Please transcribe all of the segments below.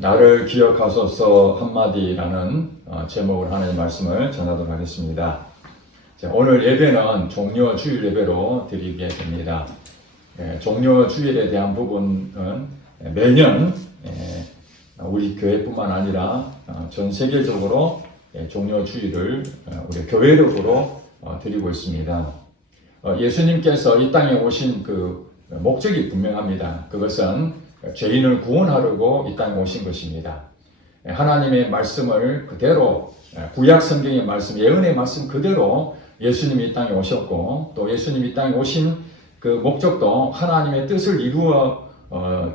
나를 기억하소서 한마디라는 제목을 하나의 말씀을 전하도록 하겠습니다. 오늘 예배는 종료 주일 예배로 드리게 됩니다. 종료 주일에 대한 부분은 매년 우리 교회뿐만 아니라 전 세계적으로 종료 주일을 우리 교회력으로 드리고 있습니다. 예수님께서 이 땅에 오신 그 목적이 분명합니다. 그것은 죄인을 구원하려고 이 땅에 오신 것입니다. 하나님의 말씀을 그대로 구약 성경의 말씀, 예언의 말씀 그대로 예수님이 이 땅에 오셨고, 또 예수님이 이 땅에 오신 그 목적도 하나님의 뜻을 이루어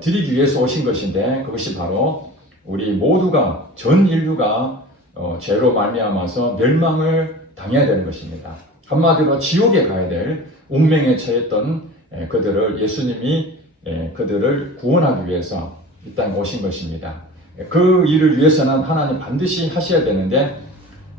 드리기 위해서 오신 것인데, 그것이 바로 우리 모두가, 전 인류가 죄로 말미암아서 멸망을 당해야 되는 것입니다. 한마디로 지옥에 가야 될 운명에 처했던 그들을 예수님이 그들을 구원하기 위해서 이 땅에 오신 것입니다. 그 일을 위해서는 하나님 반드시 하셔야 되는데,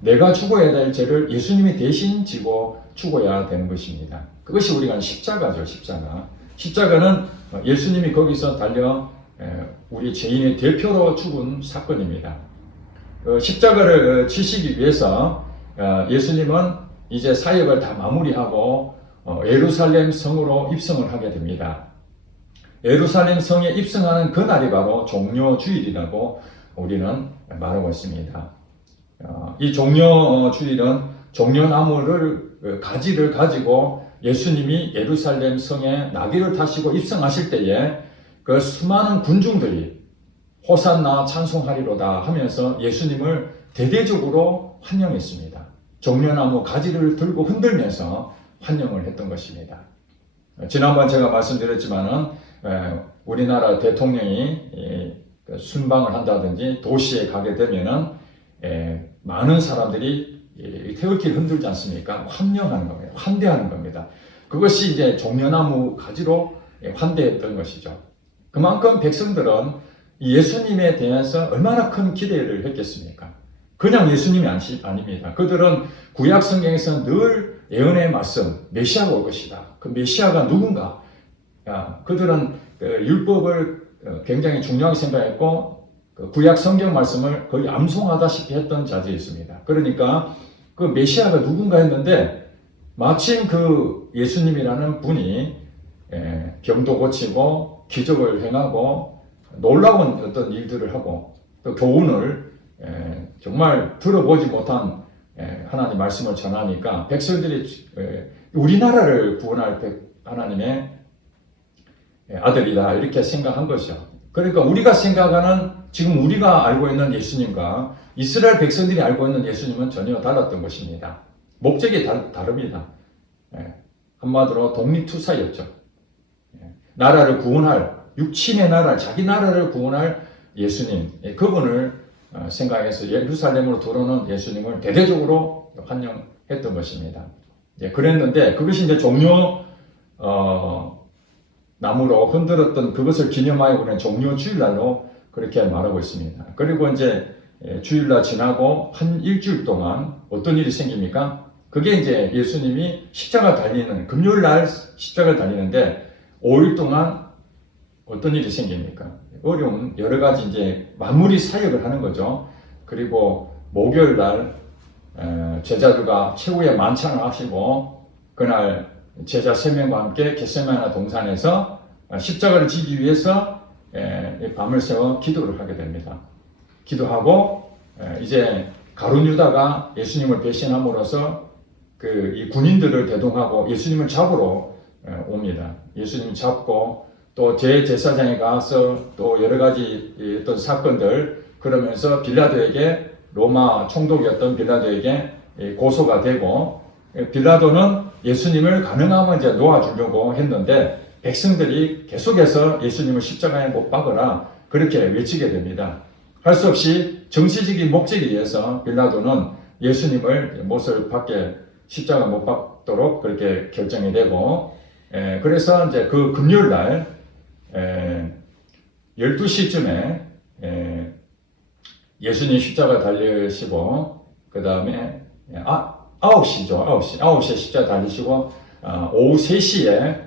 내가 죽어야 될 죄를 예수님이 대신 지고 죽어야 되는 것입니다. 그것이 우리가 십자가죠, 십자가. 십자가는 예수님이 거기서 달려 우리 죄인의 대표로 죽은 사건입니다. 십자가를 치시기 위해서 예수님은 이제 사역을 다 마무리하고 예루살렘 성으로 입성을 하게 됩니다. 예루살렘 성에 입성하는 그날이 바로 종료 주일이라고 우리는 말하고 있습니다. 이 종료 주일은 종려나무를 가지를 가지고 예수님이 예루살렘 성에 나귀를 타시고 입성하실 때에 그 수많은 군중들이 호산나 찬송하리로다 하면서 예수님을 대대적으로 환영했습니다. 종려나무 가지를 들고 흔들면서 환영을 했던 것입니다. 지난번 제가 말씀드렸지만은 우리나라 대통령이 순방을 한다든지 도시에 가게 되면은 많은 사람들이 태극기를 흔들지 않습니까? 환영하는 겁니다. 환대하는 겁니다. 그것이 이제 종려나무 가지로 환대했던 것이죠. 그만큼 백성들은 예수님에 대해서 얼마나 큰 기대를 했겠습니까? 그냥 예수님이 아닙니다. 그들은 구약 성경에서 늘 예언의 말씀, 메시아가 올 것이다. 그 메시아가 누군가? 그들은 율법을 굉장히 중요하게 생각했고, 구약 성경 말씀을 거의 암송하다시피 했던 자들이었습니다. 그러니까 그 메시아가 누군가 했는데, 마침 그 예수님이라는 분이 병도 고치고 기적을 행하고 놀라운 어떤 일들을 하고 또 교훈을 정말 들어보지 못한 하나님 말씀을 전하니까 백성들이 우리나라를 구원할 하나님의 아들이다 이렇게 생각한 것이죠. 그러니까 우리가 생각하는, 지금 우리가 알고 있는 예수님과 이스라엘 백성들이 알고 있는 예수님은 전혀 달랐던 것입니다. 목적이 다릅니다. 한마디로 독립투사였죠. 나라를 구원할, 육신의 나라, 자기 나라를 구원할 예수님, 그분을 생각해서 예루살렘으로 들어오는 예수님을 대대적으로 환영했던 것입니다. 그랬는데 그것이 이제 종료 나무로 흔들었던 그것을 기념하여 우리는 종료 주일날로 그렇게 말하고 있습니다. 그리고 이제 주일날 지나고 한 일주일 동안 어떤 일이 생깁니까? 그게 이제 예수님이 십자가 달리는, 금요일날 십자가 달리는데 5일 동안 어떤 일이 생깁니까? 어려운 여러 가지 이제 마무리 사역을 하는 거죠. 그리고 목요일날 제자들과 최후의 만찬을 하시고, 그날 제자 3명과 함께 겟세마네 동산에서 십자가를 지기 위해서 밤을 새워 기도를 하게 됩니다. 기도하고 이제 가룟 유다가 예수님을 배신함으로써 이 군인들을 대동하고 예수님을 잡으러 옵니다. 예수님 잡고 또 제사장에 가서 또 여러 가지 어떤 사건들, 그러면서 빌라도에게, 로마 총독이었던 빌라도에게 고소가 되고, 빌라도는 예수님을 가능하면 이제 놓아주려고 했는데 백성들이 계속해서 예수님을 십자가에 못 박으라 그렇게 외치게 됩니다. 할 수 없이 정치적인 목적에 의해서 빌라도는 예수님을 못을 밖에 십자가 못 박도록 그렇게 결정이 되고, 그래서 이제 그 금요일 날 12시쯤에 예수님 십자가 달리시고, 그 다음에 9시에 십자가 달리시고, 오후 3시에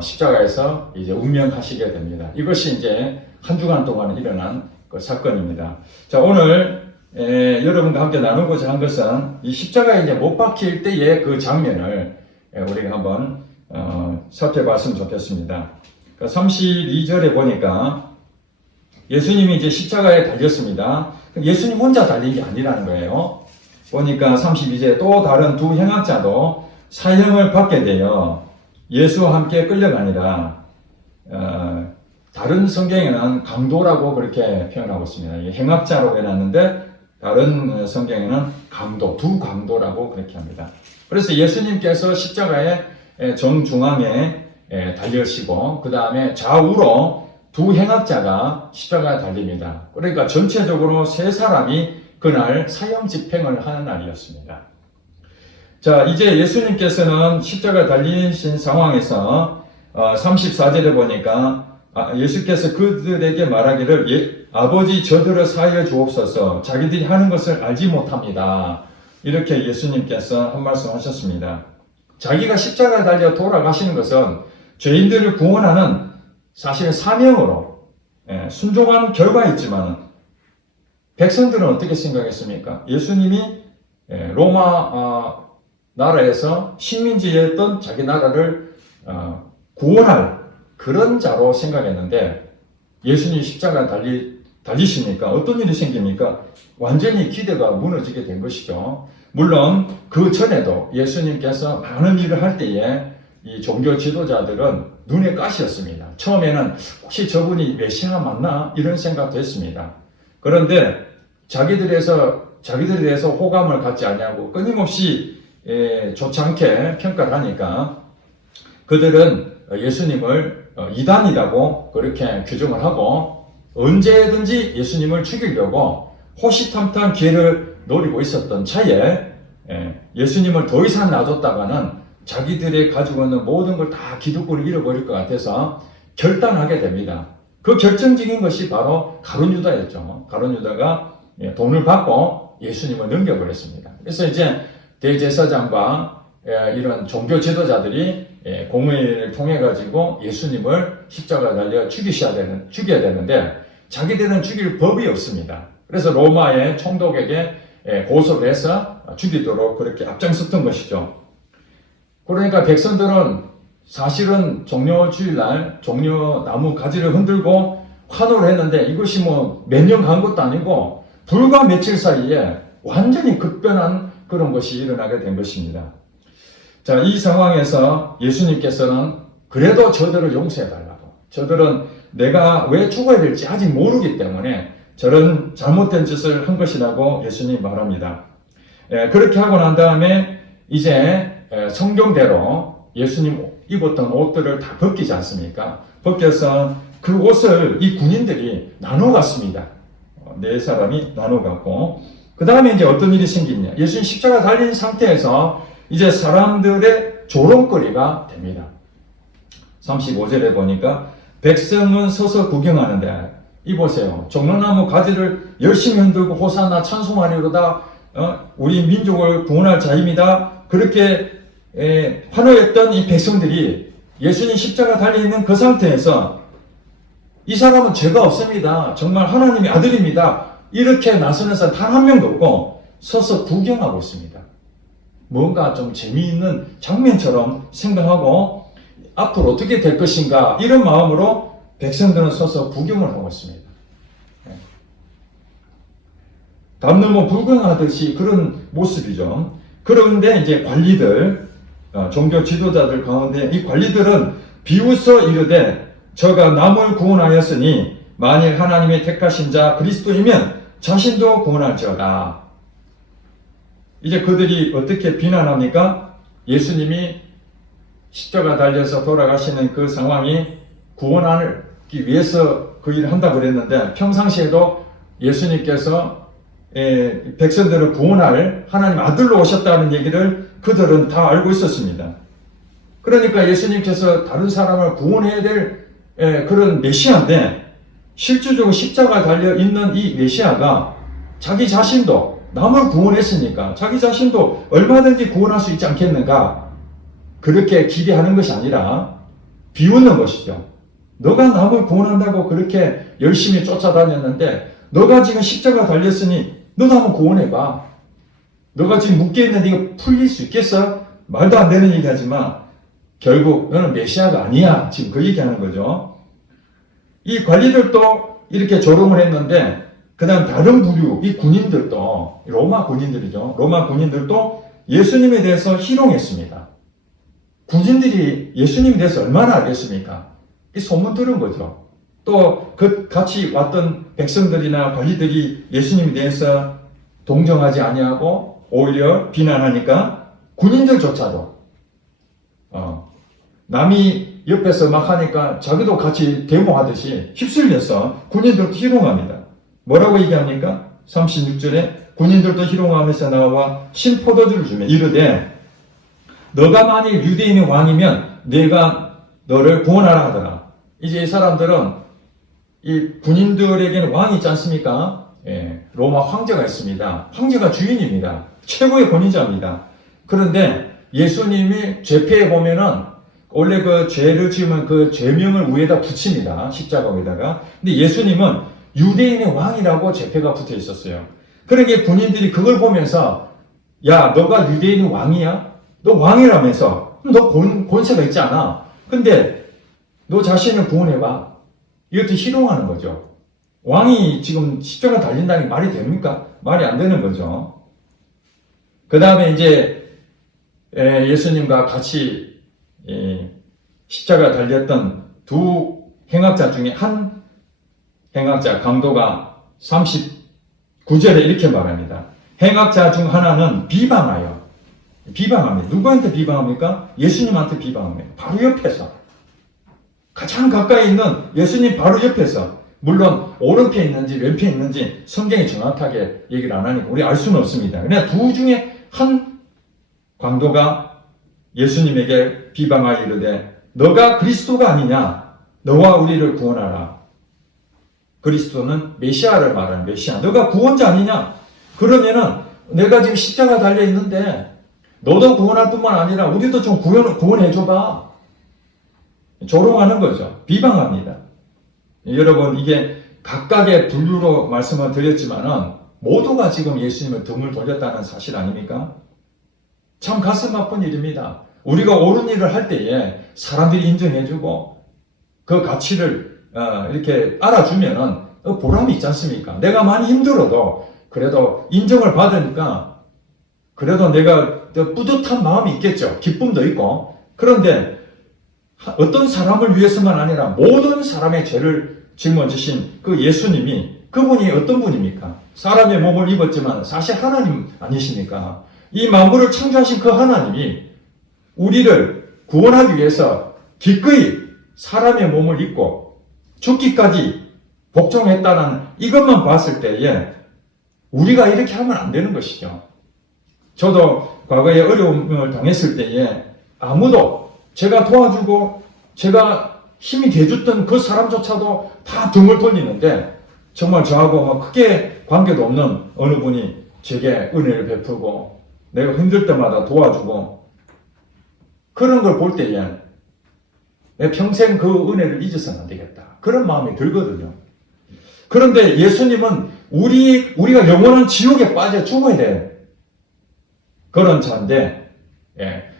십자가에서 이제 운명하시게 됩니다. 이것이 이제 한 주간 동안 일어난 그 사건입니다. 자, 오늘 여러분과 함께 나누고자 한 것은 이 십자가에 이제 못 박힐 때의 그 장면을 우리가 한번 살펴봤으면 좋겠습니다. 32절에 보니까 예수님이 이제 십자가에 달렸습니다. 예수님 혼자 달린 게 아니라는 거예요. 보니까 32절에 또 다른 두 행악자도 사형을 받게 되어 예수와 함께 끌려가니라. 다른 성경에는 강도라고 그렇게 표현하고 있습니다. 행악자로 해놨는데 다른 성경에는 강도, 두 강도라고 그렇게 합니다. 그래서 예수님께서 십자가의 정중앙에 달려시고 그 다음에 좌우로 두 행악자가 십자가에 달립니다. 그러니까 전체적으로 세 사람이 그날 사형 집행을 하는 날이었습니다. 자, 이제 예수님께서는 십자가에 달리신 상황에서 34절에 보니까 예수께서 그들에게 말하기를 아버지 저들을 사하여 주옵소서 자기들이 하는 것을 알지 못합니다. 이렇게 예수님께서 한 말씀 하셨습니다. 자기가 십자가에 달려 돌아가시는 것은 죄인들을 구원하는 사실 사명으로 순종한 결과였지만 백성들은 어떻게 생각했습니까? 예수님이 로마 나라에서 식민지였던 자기 나라를 구원할 그런 자로 생각했는데 예수님이 십자가에 달리시니까 어떤 일이 생깁니까? 완전히 기대가 무너지게 된 것이죠. 물론 그 전에도 예수님께서 많은 일을 할 때에 이 종교 지도자들은 눈에 가시였습니다. 처음에는 혹시 저분이 메시아 맞나? 이런 생각도 했습니다. 그런데 자기들에 대해서 호감을 갖지 않냐고 끊임없이 좋지 않게 평가를 하니까 그들은 예수님을 이단이라고 그렇게 규정을 하고 언제든지 예수님을 죽이려고 호시탐탐 기회를 노리고 있었던 차에 예수님을 더 이상 놔뒀다가는 자기들이 가지고 있는 모든 걸 다 기득권을 잃어버릴 것 같아서 결단하게 됩니다. 그 결정적인 것이 바로 가룟 유다였죠. 가룟 유다가 돈을 받고 예수님을 넘겨버렸습니다. 그래서 이제 대제사장과 이런 종교 지도자들이 공회를 통해 가지고 예수님을 십자가에 달려 죽여야 되는데 자기들은 죽일 법이 없습니다. 그래서 로마의 총독에게 고소를 해서 죽이도록 그렇게 앞장섰던 것이죠. 그러니까 백성들은 사실은 종려 주일날 종려 나무 가지를 흔들고 환호를 했는데 이것이 뭐 몇 년 간 것도 아니고 불과 며칠 사이에 완전히 급변한 그런 것이 일어나게 된 것입니다. 자, 이 상황에서 예수님께서는 그래도 저들을 용서해달라고. 저들은 내가 왜 죽어야 될지 아직 모르기 때문에 저런 잘못된 짓을 한 것이라고 예수님 말합니다. 그렇게 하고 난 다음에 이제 성경대로 예수님 입었던 옷들을 다 벗기지 않습니까? 벗겨서 그 옷을 이 군인들이 나눠 갔습니다. 네 사람이 나눠 갔고 그 다음에 이제 어떤 일이 생기냐? 예수님 십자가 달린 상태에서 이제 사람들의 조롱거리가 됩니다. 35절에 보니까 백성은 서서 구경하는데 이 보세요. 종려나무 가지를 열심히 흔들고 호산나 찬송하리로다 우리 민족을 구원할 자입니다. 그렇게 환호했던 이 백성들이 예수님 십자가 달려있는 그 상태에서 이 사람은 죄가 없습니다. 정말 하나님의 아들입니다. 이렇게 나서는 사람 단 한 명도 없고 서서 구경하고 있습니다. 뭔가 좀 재미있는 장면처럼 생각하고 앞으로 어떻게 될 것인가 이런 마음으로 백성들은 서서 구경을 하고 있습니다. 담 넘어 불경하듯이 그런 모습이죠. 그런데 이제 관리들, 종교 지도자들 가운데 이 관리들은 비웃어 이르되 저가 남을 구원하였으니 만일 하나님의 택하신 자 그리스도이면 자신도 구원할지어다. 이제 그들이 어떻게 비난합니까? 예수님이 십자가 달려서 돌아가시는 그 상황이 구원하기 위해서 그 일을 한다고 그랬는데 평상시에도 예수님께서 백성들을 구원할 하나님 아들로 오셨다는 얘기를 그들은 다 알고 있었습니다. 그러니까 예수님께서 다른 사람을 구원해야 될 그런 메시아인데 실질적으로 십자가에 달려있는 이 메시아가 자기 자신도 남을 구원했으니까 자기 자신도 얼마든지 구원할 수 있지 않겠는가 그렇게 기대하는 것이 아니라 비웃는 것이죠. 너가 남을 구원한다고 그렇게 열심히 쫓아다녔는데 너가 지금 십자가 달렸으니 너도 한번 구원해봐. 너가 지금 묶여있는데 이거 풀릴 수 있겠어? 말도 안 되는 얘기 하지만 결국 너는 메시아가 아니야. 지금 그 얘기하는 거죠. 이 관리들도 이렇게 조롱을 했는데 그 다음 다른 부류, 이 군인들도, 로마 군인들이죠. 로마 군인들도 예수님에 대해서 희롱했습니다. 군인들이 예수님에 대해서 얼마나 알겠습니까? 이 소문 들은 거죠. 또 그 같이 왔던 백성들이나 관리들이 예수님에 대해서 동정하지 아니하고 오히려 비난하니까 군인들조차도 남이 옆에서 막 하니까 자기도 같이 데모하듯이 휩쓸려서 군인들도 희롱합니다. 뭐라고 얘기합니까? 36절에 군인들도 희롱하면서 나와 신포도주를 주며 이르되 너가 만일 유대인의 왕이면 내가 너를 구원하라 하더라. 이제 이 사람들은 이 군인들에게는 왕이 있지 않습니까? 로마 황제가 있습니다. 황제가 주인입니다. 최고의 권위자입니다. 그런데 예수님이 죄패에 보면은 원래 그 죄를 지으면 그 죄명을 위에다 붙입니다. 십자가 위에다가. 근데 예수님은 유대인의 왕이라고 죄패가 붙어 있었어요. 그러니까 군인들이 그걸 보면서 야, 너가 유대인의 왕이야? 너 왕이라면서 너 권세가 있지 않아? 근데 너 자신을 구원해봐. 이것도 희롱하는 거죠. 왕이 지금 십자가 달린다는 게 말이 됩니까? 말이 안 되는 거죠. 그 다음에 이제 예수님과 같이 십자가 달렸던 두 행악자 중에 한 행악자 강도가 39절에 이렇게 말합니다. 행악자 중 하나는 비방합니다. 누구한테 비방합니까? 예수님한테 비방합니다. 바로 옆에서. 가장 가까이 있는 예수님 바로 옆에서. 물론 오른편에 있는지 왼편에 있는지 성경이 정확하게 얘기를 안 하니까 우리 알 수는 없습니다. 그냥 두 중에 한 강도가 예수님에게 비방하여 이르되 너가 그리스도가 아니냐? 너와 우리를 구원하라. 그리스도는 메시아를 말하는 메시아. 너가 구원자 아니냐? 그러면은 내가 지금 십자가 달려 있는데 너도 구원할 뿐만 아니라 우리도 좀 구원해줘봐. 조롱하는 거죠. 비방합니다. 여러분, 이게 각각의 분류로 말씀을 드렸지만은 모두가 지금 예수님을 등을 돌렸다는 사실 아닙니까? 참 가슴 아픈 일입니다. 우리가 옳은 일을 할 때에 사람들이 인정해주고 그 가치를 이렇게 알아주면은 보람이 있지 않습니까? 내가 많이 힘들어도 그래도 인정을 받으니까 그래도 내가 뿌듯한 마음이 있겠죠. 기쁨도 있고. 그런데 어떤 사람을 위해서만 아니라 모든 사람의 죄를 짊어지신 그 예수님이 그분이 어떤 분입니까? 사람의 몸을 입었지만 사실 하나님 아니십니까? 이 만물을 창조하신 그 하나님이 우리를 구원하기 위해서 기꺼이 사람의 몸을 입고 죽기까지 복종했다는 이것만 봤을 때에 우리가 이렇게 하면 안 되는 것이죠. 저도 과거에 어려움을 당했을 때에 아무도 제가 도와주고 제가 힘이 돼줬던 그 사람조차도 다 등을 돌리는데 정말 저하고 크게 관계도 없는 어느 분이 제게 은혜를 베풀고 내가 힘들 때마다 도와주고 그런 걸 볼 때에 내 평생 그 은혜를 잊어서는 안 되겠다. 그런 마음이 들거든요. 그런데 예수님은 우리가 영원한 지옥에 빠져 죽어야 돼. 그런 자인데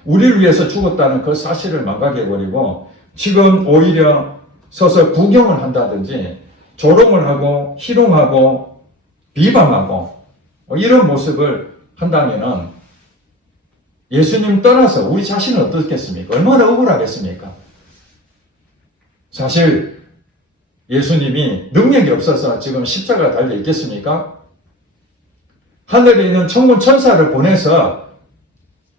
우리를 위해서 죽었다는 그 사실을 망각해버리고 지금 오히려 서서 구경을 한다든지 조롱을 하고 희롱하고 비방하고 이런 모습을 한다면은 예수님 떠나서 우리 자신은 어떻겠습니까? 얼마나 억울하겠습니까? 사실 예수님이 능력이 없어서 지금 십자가 달려 있겠습니까? 하늘에 있는 천군 천사를 보내서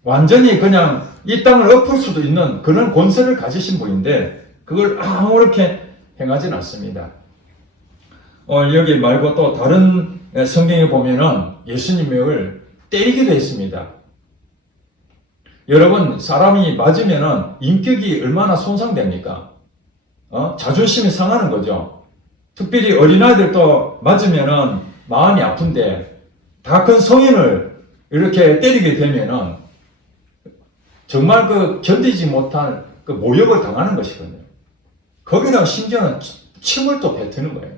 완전히 그냥 이 땅을 엎을 수도 있는 그런 권세를 가지신 분인데 그걸 아무렇게 행하진 않습니다. 여기 말고 또 다른 성경에 보면은 예수님을 때리기도 했습니다. 여러분, 사람이 맞으면은 인격이 얼마나 손상됩니까? 자존심이 상하는 거죠. 특별히 어린아이들도 맞으면은 마음이 아픈데 다 큰 성인을 이렇게 때리게 되면은 정말 그 견디지 못할 그 모욕을 당하는 것이거든요. 거기다가 심지어는 침을 또 뱉는 거예요.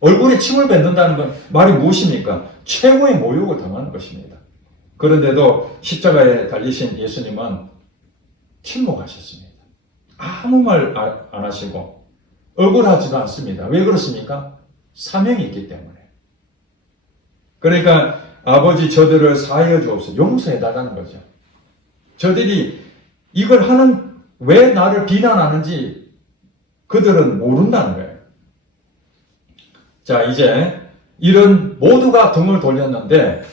얼굴에 침을 뱉는다는 건 말이 무엇입니까? 최고의 모욕을 당하는 것입니다. 그런데도 십자가에 달리신 예수님은 침묵하셨습니다. 아무 말 안 하시고 억울하지도 않습니다. 왜 그렇습니까? 사명이 있기 때문에. 그러니까 아버지 저들을 사하여 주옵소서, 용서해 달라는 거죠. 저들이 이걸 하는, 왜 나를 비난하는지 그들은 모른다는 거예요. 자, 이제 이런 모두가 등을 돌렸는데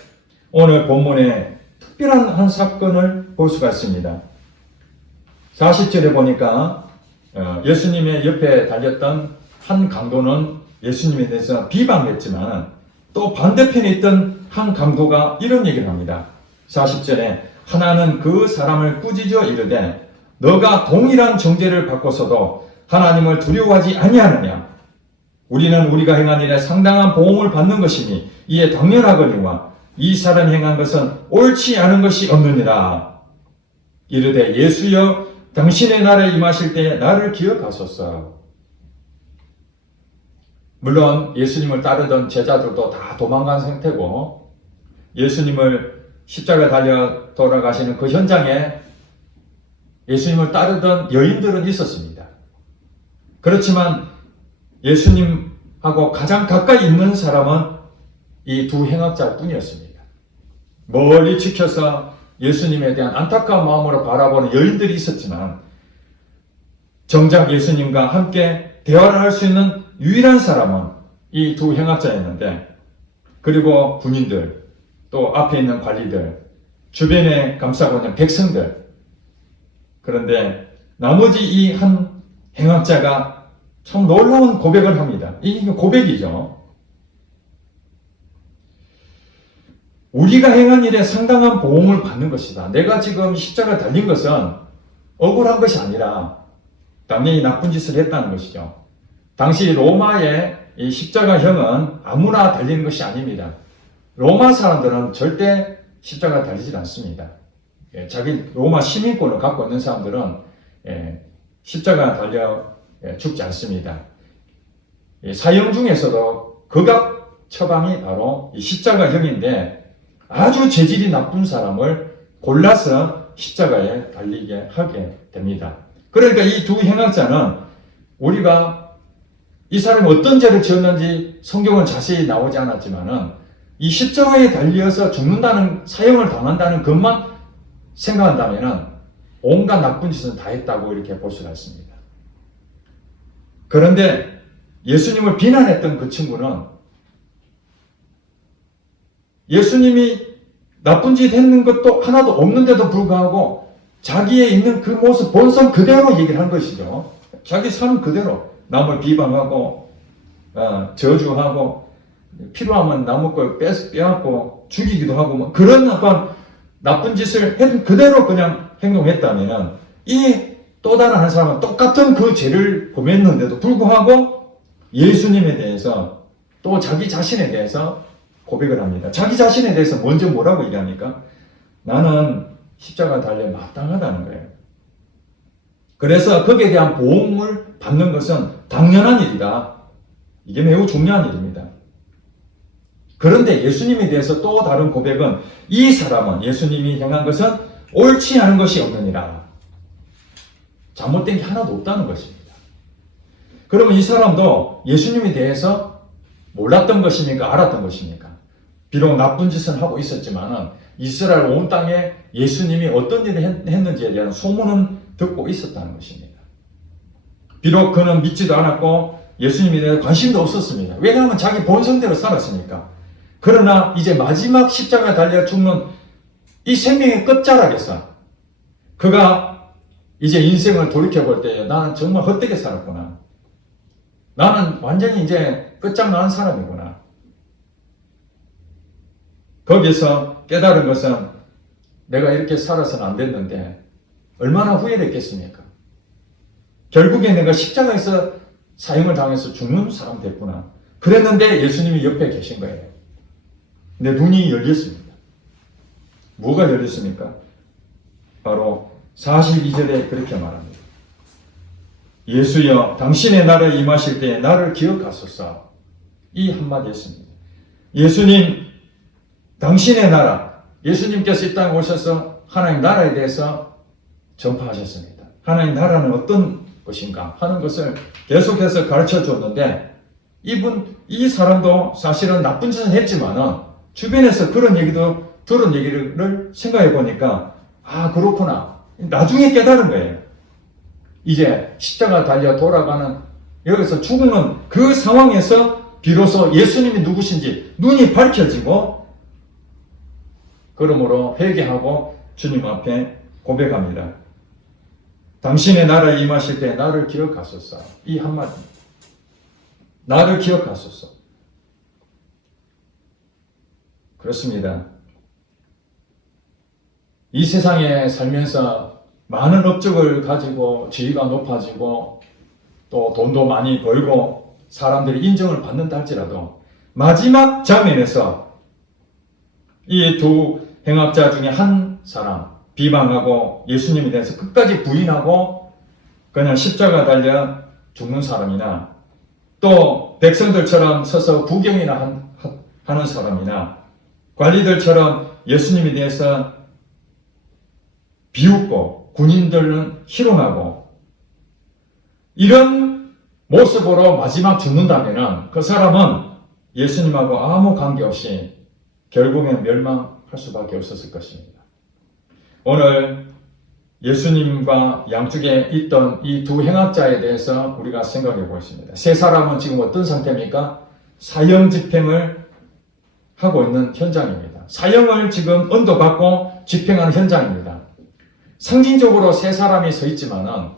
오늘 본문에 특별한 한 사건을 볼 수가 있습니다. 40절에 보니까 예수님의 옆에 달렸던 한 강도는 예수님에 대해서 비방했지만 또 반대편에 있던 한 강도가 이런 얘기를 합니다. 40절에 하나는 그 사람을 꾸짖어 이르되 너가 동일한 정죄를 받고서도 하나님을 두려워하지 아니하느냐? 우리는 우리가 행한 일에 상당한 보응을 받는 것이니 이에 당연하거니와 이 사람이 행한 것은 옳지 않은 것이 없느니라. 이르되 예수여 당신의 나라에 임하실 때에 나를 기억하소서. 물론 예수님을 따르던 제자들도 다 도망간 상태고 예수님을 십자가에 달려 돌아가시는 그 현장에 예수님을 따르던 여인들은 있었습니다. 그렇지만 예수님하고 가장 가까이 있는 사람은 이 두 행악자 뿐이었습니다. 멀리 지켜서 예수님에 대한 안타까운 마음으로 바라보는 여인들이 있었지만 정작 예수님과 함께 대화를 할 수 있는 유일한 사람은 이 두 행악자였는데, 그리고 군인들, 또 앞에 있는 관리들, 주변에 감싸고 있는 백성들. 그런데 나머지 이 한 행악자가 참 놀라운 고백을 합니다. 이게 고백이죠. 우리가 행한 일에 상당한 보응을 받는 것이다. 내가 지금 십자가에 달린 것은 억울한 것이 아니라 당연히 나쁜 짓을 했다는 것이죠. 당시 로마의 이 십자가형은 아무나 달리는 것이 아닙니다. 로마 사람들은 절대 십자가에 달리지 않습니다. 자기 로마 시민권을 갖고 있는 사람들은 십자가에 달려 죽지 않습니다. 사형 중에서도 극악 처방이 바로 이 십자가형인데 아주 재질이 나쁜 사람을 골라서 십자가에 달리게 하게 됩니다. 그러니까 이 두 행악자는 우리가 이 사람이 어떤 죄를 지었는지 성경은 자세히 나오지 않았지만은 이 십자가에 달려서 죽는다는, 사형을 당한다는 것만 생각한다면은 온갖 나쁜 짓은 다 했다고 이렇게 볼 수가 있습니다. 그런데 예수님을 비난했던 그 친구는 예수님이 나쁜 짓 했는 것도 하나도 없는데도 불구하고 자기의 있는 그 모습, 본성 그대로 얘기를 한 것이죠. 자기 삶 그대로 남을 비방하고 저주하고 필요하면 남의 걸 빼앗고 죽이기도 하고 뭐 그런 나쁜 짓을 그대로 그냥 행동했다면 이 또 다른 한 사람은 똑같은 그 죄를 범했는데도 불구하고 예수님에 대해서 또 자기 자신에 대해서 고백을 합니다. 자기 자신에 대해서 먼저 뭐라고 얘기합니까? 나는 십자가 달려 마땅하다는 거예요. 그래서 거기에 대한 보응을 받는 것은 당연한 일이다. 이게 매우 중요한 일입니다. 그런데 예수님에 대해서 또 다른 고백은 이 사람은 예수님이 행한 것은 옳지 않은 것이 없느니라. 잘못된 게 하나도 없다는 것입니다. 그러면 이 사람도 예수님에 대해서 몰랐던 것입니까? 알았던 것입니까? 비록 나쁜 짓을 하고 있었지만은 이스라엘 온 땅에 예수님이 어떤 일을 했는지에 대한 소문은 듣고 있었다는 것입니다. 비록 그는 믿지도 않았고 예수님에 대해 관심도 없었습니다. 왜냐하면 자기 본성대로 살았으니까. 그러나 이제 마지막 십자가에 달려 죽는 이 생명의 끝자락에서 그가 이제 인생을 돌이켜볼 때 나는 정말 헛되게 살았구나. 나는 완전히 이제 끝장난 사람이구나. 거기서 깨달은 것은 내가 이렇게 살아서는 안 됐는데 얼마나 후회를 했겠습니까? 결국에 내가 십자가에서 사형을 당해서 죽는 사람 됐구나. 그랬는데 예수님이 옆에 계신 거예요. 내 눈이 열렸습니다. 뭐가 열렸습니까? 바로 42절에 그렇게 말합니다. 예수여 당신의 나라에 임하실 때에 나를 기억하소서. 이 한마디였습니다. 예수님, 당신의 나라, 예수님께서 이 땅에 오셔서 하나님 나라에 대해서 전파하셨습니다. 하나님 나라는 어떤 것인가 하는 것을 계속해서 가르쳐 줬는데, 이 사람도 사실은 나쁜 짓을 했지만은 주변에서 그런 얘기도 들은 얘기를 생각해 보니까, 아, 그렇구나. 나중에 깨달은 거예요. 이제 십자가 달려 돌아가는, 여기서 죽는 그 상황에서 비로소 예수님이 누구신지 눈이 밝혀지고, 그러므로 회개하고 주님 앞에 고백합니다. 당신의 나라에 임하실 때 나를 기억하소서. 이 한마디. 나를 기억하소서. 그렇습니다. 이 세상에 살면서 많은 업적을 가지고 지위가 높아지고 또 돈도 많이 벌고 사람들이 인정을 받는다 할지라도 마지막 장면에서 이 두 행악자 중에 한 사람 비방하고 예수님에 대해서 끝까지 부인하고 그냥 십자가 달려 죽는 사람이나 또 백성들처럼 서서 구경이나 하는 사람이나 관리들처럼 예수님에 대해서 비웃고 군인들은 희롱하고 이런 모습으로 마지막 죽는다면 그 사람은 예수님하고 아무 관계없이 결국엔 멸망할 수밖에 없었을 것입니다. 오늘 예수님과 양쪽에 있던 이 두 행악자에 대해서 우리가 생각해 보겠습니다. 세 사람은 지금 어떤 상태입니까? 사형 집행을 하고 있는 현장입니다. 사형을 지금 언도받고 집행하는 현장입니다. 상징적으로 세 사람이 서 있지만은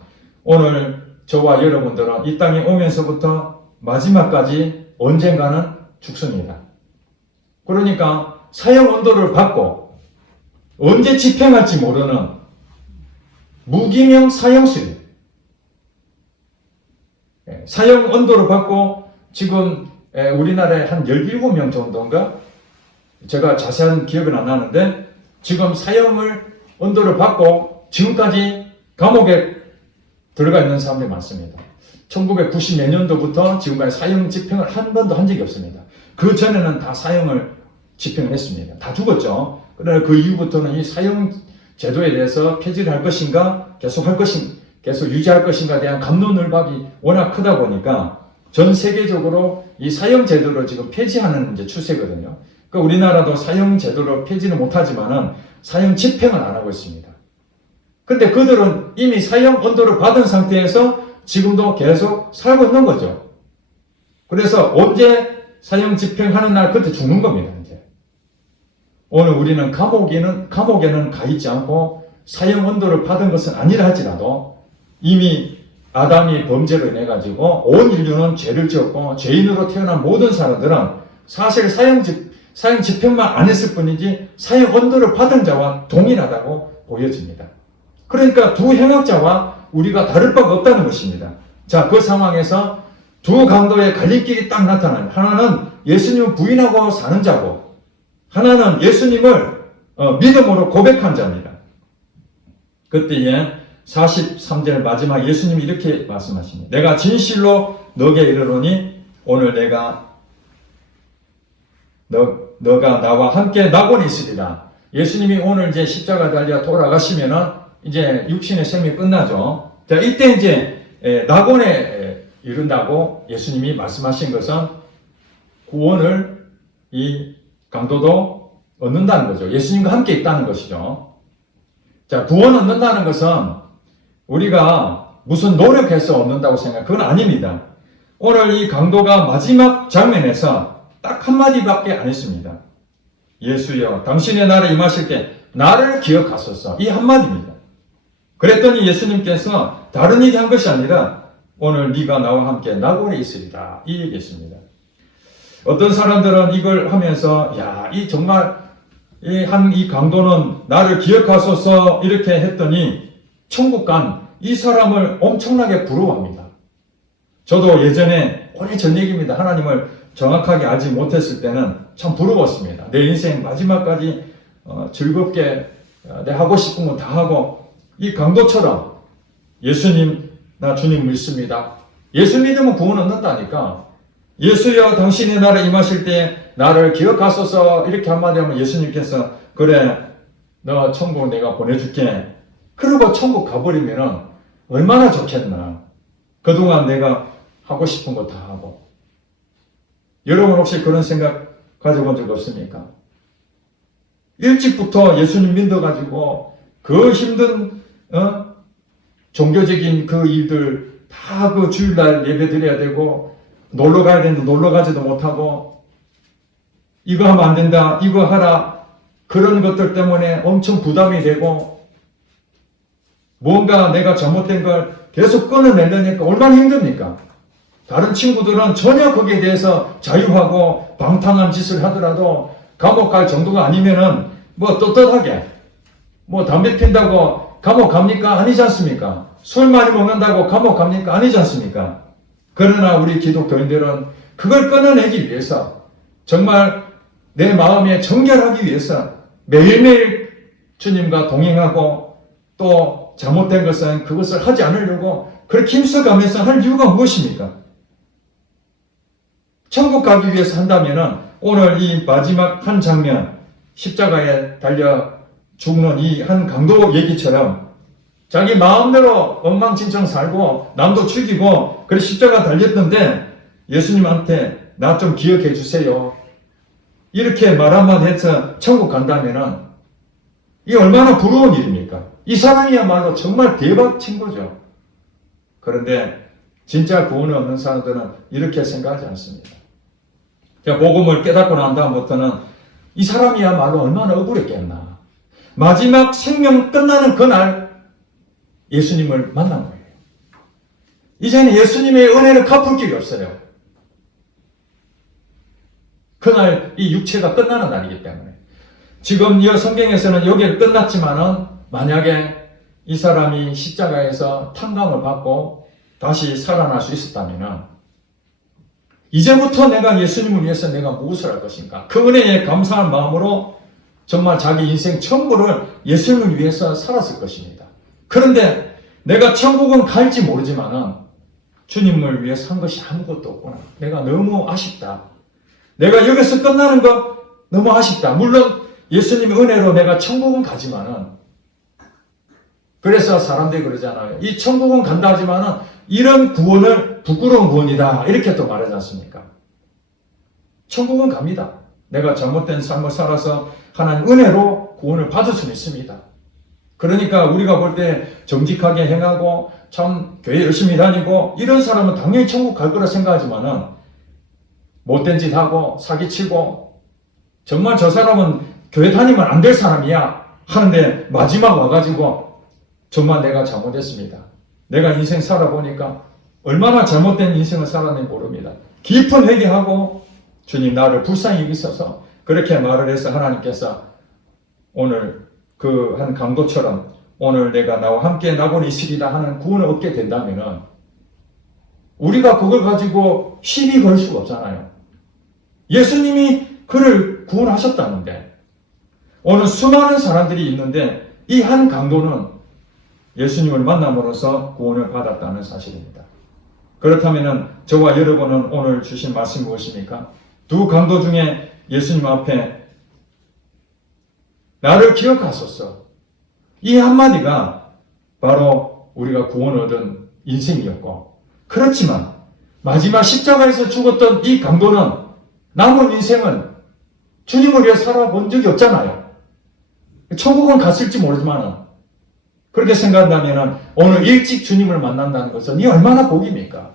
오늘 저와 여러분들은 이 땅에 오면서부터 마지막까지 언젠가는 죽습니다. 그러니까 사형 언도를 받고 언제 집행할지 모르는 무기명 사형수입니다. 사형 언도를 받고 지금 우리나라에 한 17명 정도인가? 제가 자세한 기억은 안 나는데 지금 사형을 언도를 받고 지금까지 감옥에 들어가 있는 사람들이 많습니다. 1990 몇 년도부터 지금까지 사형 집행을 한 번도 한 적이 없습니다. 그 전에는 다 사형을 집행을 했습니다. 다 죽었죠. 그러나 그 이후부터는 이 사형 제도에 대해서 폐지를 할 것인가, 계속 유지할 것인가에 대한 갑론을박이 워낙 크다 보니까 전 세계적으로 이 사형 제도를 지금 폐지하는 이제 추세거든요. 그러니까 우리나라도 사형 제도를 폐지는 못하지만은 사형 집행을 안 하고 있습니다. 근데 그들은 이미 사형 언도를 받은 상태에서 지금도 계속 살고 있는 거죠. 그래서 언제 사형 집행하는 날 그때 죽는 겁니다. 이제. 오늘 우리는 감옥에는 가 있지 않고 사형 언도를 받은 것은 아니라 할지라도 이미 아담이 범죄로 인해 가지고 온 인류는 죄를 지었고 죄인으로 태어난 모든 사람들은 사실 사형 집행만 안 했을 뿐이지 사형 언도를 받은 자와 동일하다고 보여집니다. 그러니까 두 행악자와 우리가 다를 바가 없다는 것입니다. 자, 그 상황에서 두 강도의 갈림길이 딱 나타나요. 하나는 예수님을 부인하고 사는 자고 하나는 예수님을 믿음으로 고백한 자입니다. 그때에 43절 마지막 예수님이 이렇게 말씀하십니다. 내가 진실로 너에게 이르노니 오늘 너가 나와 함께 낙원에 있으리라. 예수님이 오늘 이제 십자가 달려 돌아가시면은 이제 육신의 생명이 끝나죠. 자, 이때 이제 낙원에 이른다고 예수님이 말씀하신 것은 구원을 이 강도도 얻는다는 거죠. 예수님과 함께 있다는 것이죠. 자, 구원 얻는다는 것은 우리가 무슨 노력해서 얻는다고 그건 아닙니다. 오늘 이 강도가 마지막 장면에서 딱 한마디밖에 안 했습니다. 예수여, 당신의 나라에 임하실 때 나를 기억하소서. 이 한마디입니다. 그랬더니 예수님께서 다른 얘기 한 것이 아니라 오늘 네가 나와 함께 낙원에 있으리라. 이 얘기했습니다. 어떤 사람들은 이걸 하면서 정말 이 강도는 나를 기억하소서 이렇게 했더니 천국 간 이 사람을 엄청나게 부러워합니다. 저도 예전에 오래전 얘기입니다. 하나님을 정확하게 알지 못했을 때는 참 부러웠습니다. 내 인생 마지막까지 즐겁게 내 하고 싶은 거 다 하고 이 강도처럼 예수님 나 주님 믿습니다. 예수 믿으면 구원 얻는다니까. 예수여 당신이 나를 임하실 때 나를 기억하소서 이렇게 한마디 하면 예수님께서 그래 너 천국 내가 보내줄게. 그리고 천국 가버리면 얼마나 좋겠나. 그동안 내가 하고 싶은 거 다 하고. 여러분 혹시 그런 생각 가져본 적 없습니까? 일찍부터 예수님 믿어가지고 그 힘든 종교적인 그 일들 다 그 주일날 예배 드려야 되고 놀러 가야 되는데 놀러 가지도 못하고 이거 하면 안 된다 이거 하라 그런 것들 때문에 엄청 부담이 되고 뭔가 내가 잘못된 걸 계속 끊어내려니까 얼마나 힘듭니까? 다른 친구들은 전혀 거기에 대해서 자유하고 방탕한 짓을 하더라도 감옥 갈 정도가 아니면은 뭐 떳떳하게 뭐 담배 핀다고 감옥 갑니까? 아니지 않습니까? 술 많이 먹는다고 감옥 갑니까? 아니지 않습니까? 그러나 우리 기독교인들은 그걸 끊어내기 위해서 정말 내 마음에 정결하기 위해서 매일매일 주님과 동행하고 또 잘못된 것은 그것을 하지 않으려고 그렇게 힘써가면서 할 이유가 무엇입니까? 천국 가기 위해서 한다면은 오늘 이 마지막 한 장면 십자가에 달려 죽는 이 한 강도 얘기처럼 자기 마음대로 엉망진창 살고 남도 죽이고 그래 십자가 달렸는데 예수님한테 나 좀 기억해 주세요. 이렇게 말 한마디 해서 천국 간다면은 이 얼마나 부러운 일입니까? 이 사람이야말로 정말 대박 친구죠. 그런데 진짜 구원을 얻는 사람들은 이렇게 생각하지 않습니다. 복음을 깨닫고 난 다음부터는 이 사람이야말로 얼마나 억울했겠나. 마지막 생명 끝나는 그날 예수님을 만난 거예요. 이제는 예수님의 은혜를 갚을 길이 없어요. 그날 이 육체가 끝나는 날이기 때문에. 지금 이 성경에서는 여기에 끝났지만은 만약에 이 사람이 십자가에서 탄감을 받고 다시 살아날 수 있었다면은 이제부터 내가 예수님을 위해서 내가 무엇을 할 것인가? 그 은혜에 감사한 마음으로 정말 자기 인생 전부를 예수님을 위해서 살았을 것입니다. 그런데 내가 천국은 갈지 모르지만은 주님을 위해서 한 것이 아무것도 없구나. 내가 너무 아쉽다. 내가 여기서 끝나는 거 너무 아쉽다. 물론 예수님의 은혜로 내가 천국은 가지만은 그래서 사람들이 그러잖아요. 이 천국은 간다 하지만은 이런 구원을 부끄러운 구원이다. 이렇게 또 말하지 않습니까? 천국은 갑니다. 내가 잘못된 삶을 살아서 하나님 은혜로 구원을 받을 수는 있습니다. 그러니까 우리가 볼 때 정직하게 행하고 참 교회 열심히 다니고 이런 사람은 당연히 천국 갈 거라 생각하지만은 못된 짓 하고 사기치고 정말 저 사람은 교회 다니면 안 될 사람이야 하는데 마지막 와가지고 정말 내가 잘못했습니다. 내가 인생 살아보니까 얼마나 잘못된 인생을 살았는지 모릅니다. 깊은 회개하고 주님 나를 불쌍히 여기셔서 그렇게 말을 해서 하나님께서 오늘 그 한 강도처럼 오늘 내가 나와 함께 나고니 있으리다 하는 구원을 얻게 된다면은 우리가 그걸 가지고 시비 걸 수가 없잖아요. 예수님이 그를 구원하셨다는데 오늘 수많은 사람들이 있는데 이 한 강도는 예수님을 만남으로써 구원을 받았다는 사실입니다. 그렇다면 저와 여러분은 오늘 주신 말씀이 무엇입니까? 두 강도 중에 예수님 앞에 나를 기억하소서. 이 한마디가 바로 우리가 구원을 얻은 인생이었고 그렇지만 마지막 십자가에서 죽었던 이 강도는 남은 인생은 주님을 위해 살아본 적이 없잖아요. 천국은 갔을지 모르지만 그렇게 생각한다면 오늘 일찍 주님을 만난다는 것은 이 얼마나 복입니까?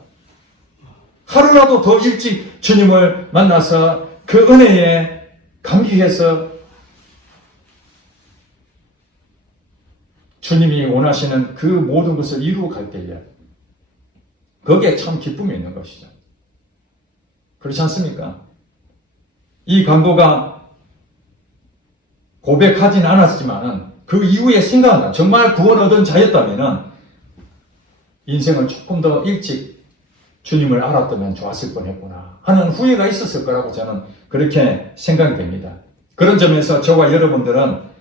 하루라도 더 일찍 주님을 만나서 그 은혜에 감기해서 주님이 원하시는 그 모든 것을 이루어 갈 때에 거기에 참 기쁨이 있는 것이죠. 그렇지 않습니까? 이 강도가 고백하진 않았지만은 그 이후에 생각나 정말 구원 얻은 자였다면은 인생을 조금 더 일찍 주님을 알았다면 좋았을 뻔했구나 하는 후회가 있었을 거라고 저는 그렇게 생각이 됩니다. 그런 점에서 저와 여러분들은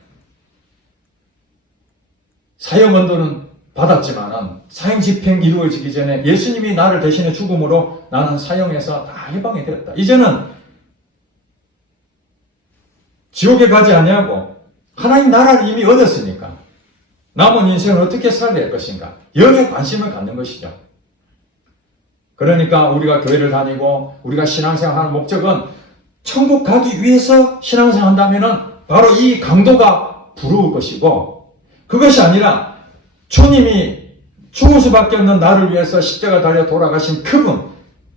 사형 언도는 받았지만은 사형 집행 이루어지기 전에 예수님이 나를 대신해 죽음으로 나는 사형에서 다 해방이 되었다. 이제는 지옥에 가지 아니하고 하나님 나라를 이미 얻었으니까 남은 인생을 어떻게 살아야 될 것인가? 여기에 관심을 갖는 것이죠. 그러니까 우리가 교회를 다니고 우리가 신앙생활하는 목적은 천국 가기 위해서 신앙생활 한다면은 바로 이 강도가 부러울 것이고, 그것이 아니라 주님이 죽을 수밖에 없는 나를 위해서 십자가 달려 돌아가신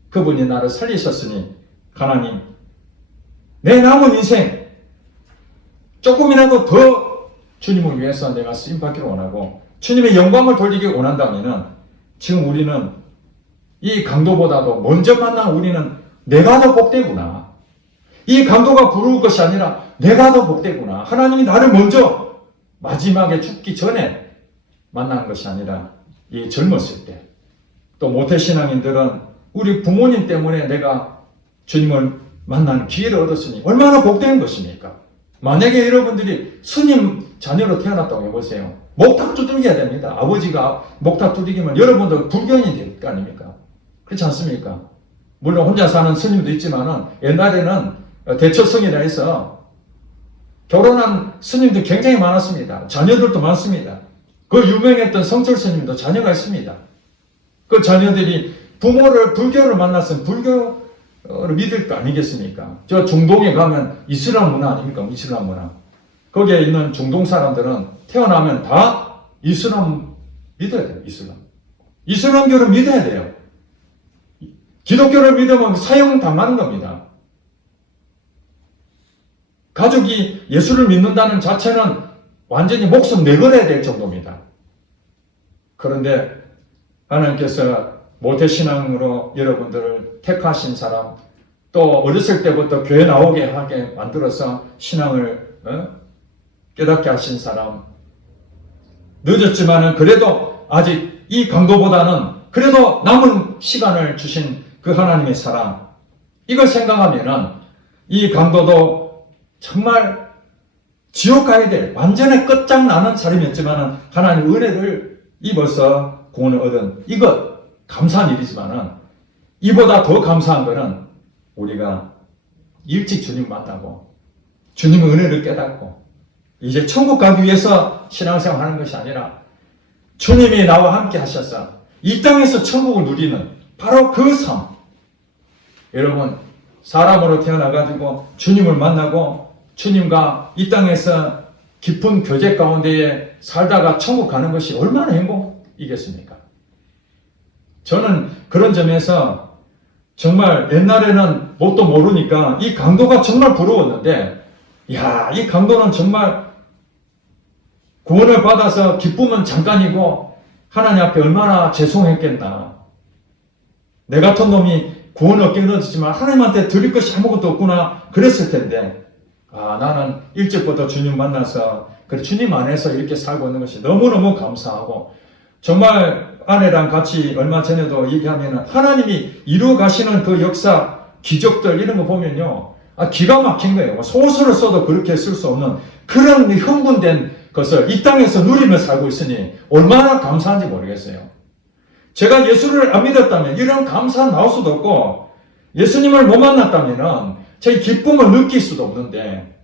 그분이 나를 살리셨으니 하나님, 내 남은 인생 조금이라도 더 주님을 위해서 내가 쓰임받기를 원하고 주님의 영광을 돌리기 원한다면은 지금 우리는 이 강도보다도 먼저 만난 우리는 내가 더 복되구나. 이 강도가 부러울 것이 아니라 내가 더 복되구나. 하나님이 나를 먼저 마지막에 죽기 전에 만난 것이 아니라 이 젊었을 때. 또 모태신앙인들은 우리 부모님 때문에 내가 주님을 만난 기회를 얻었으니 얼마나 복된 것입니까? 만약에 여러분들이 스님 자녀로 태어났다고 해보세요. 목탁 두들겨야 됩니다. 아버지가 목탁 두들기면 여러분도 불경이 될 거 아닙니까? 그렇지 않습니까? 물론 혼자 사는 스님도 있지만은 옛날에는 대처성이라 해서 결혼한 스님도 굉장히 많았습니다. 자녀들도 많습니다. 그 유명했던 성철 스님도 자녀가 있습니다. 그 자녀들이 불교를 만났으면 불교를 믿을 거 아니겠습니까? 저 중동에 가면 이슬람 문화 아닙니까? 이슬람 문화. 거기에 있는 중동 사람들은 태어나면 다 이슬람 믿어야 돼요. 이슬람교를 믿어야 돼요. 기독교를 믿으면 사형 당하는 겁니다. 가족이 예수를 믿는다는 자체는 완전히 목숨 내걸어야 될 정도입니다. 그런데 하나님께서 모태신앙으로 여러분들을 택하신 사람, 또 어렸을 때부터 교회 나오게 하게 만들어서 신앙을 깨닫게 하신 사람, 늦었지만은 그래도 아직 이 강도보다는 그래도 남은 시간을 주신 그 하나님의 사랑, 이걸 생각하면은 이 강도도 정말 지옥 가야 될 완전히 끝장나는 사람이었지만은 하나님의 은혜를 입어서 구원을 얻은 이것 감사한 일이지만은 이보다 더 감사한 것은 우리가 일찍 주님 만나고 주님의 은혜를 깨닫고 이제 천국 가기 위해서 신앙생활 하는 것이 아니라 주님이 나와 함께 하셔서 이 땅에서 천국을 누리는 바로 그 삶. 여러분, 사람으로 태어나가지고 주님을 만나고 주님과 이 땅에서 깊은 교제 가운데에 살다가 천국 가는 것이 얼마나 행복이겠습니까? 저는 그런 점에서 정말 옛날에는 뭣도 모르니까 이 강도가 정말 부러웠는데, 야, 이 강도는 정말 구원을 받아서 기쁨은 잠깐이고 하나님 앞에 얼마나 죄송했겠나. 내 같은 놈이 구원을 얻긴 얻었지만 하나님한테 드릴 것이 아무것도 없구나 그랬을 텐데, 나는 일찍부터 주님 만나서 그래 주님 안에서 이렇게 살고 있는 것이 너무너무 감사하고, 정말 아내랑 같이 얼마 전에도 얘기하면 하나님이 이루어 가시는 그 역사, 기적들 이런 거 보면요, 기가 막힌 거예요. 소설을 써도 그렇게 쓸 수 없는 그런 흥분된 것을 이 땅에서 누리며 살고 있으니 얼마나 감사한지 모르겠어요. 제가 예수를 안 믿었다면 이런 감사 나올 수도 없고, 예수님을 못 만났다면 제 기쁨을 느낄 수도 없는데,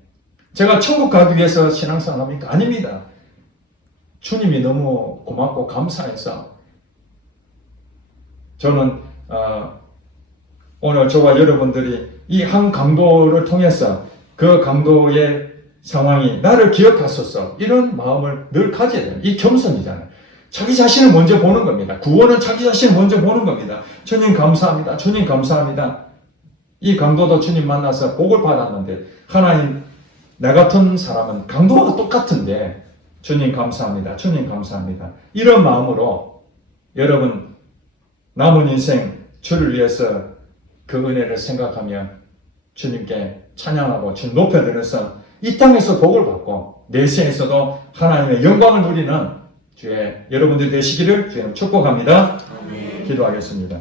제가 천국 가기 위해서 신앙생활 합니까? 아닙니다. 주님이 너무 고맙고 감사해서 저는 오늘 저와 여러분들이 이 한 강도를 통해서 그 강도의 상황이 나를 기억하소서, 이런 마음을 늘 가져야 돼요. 이 겸손이잖아요. 자기 자신을 먼저 보는 겁니다. 구원은 자기 자신을 먼저 보는 겁니다. 주님 감사합니다. 주님 감사합니다. 이 강도도 주님 만나서 복을 받았는데, 하나님, 나 같은 사람은 강도와 똑같은데 주님 감사합니다. 주님 감사합니다. 이런 마음으로 여러분 남은 인생 주를 위해서 그 은혜를 생각하며 주님께 찬양하고 주님 높여드려서 이 땅에서 복을 받고 내생에서도 하나님의 영광을 누리는 주의 여러분들 되시기를 주님 축복합니다. 기도하겠습니다.